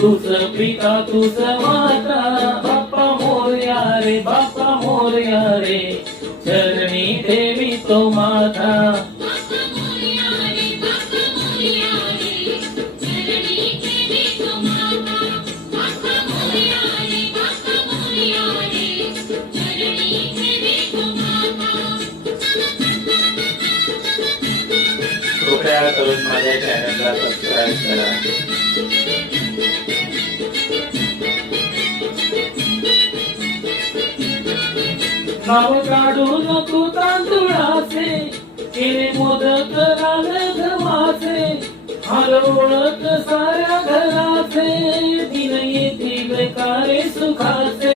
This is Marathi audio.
तूच पिता तूच माता, बाप्पा मोरया रे बाप्पा मोरया रे, चरणी देवी तो माता. कृपया करून माझ्या चॅनलला सबस्क्राईब करा. नाव काढू नको तांदुळाचे, केले मोदक लाल गव्हाचे, हरवळत साऱ्या घराचे, दिन येतील काळे सुखाचे.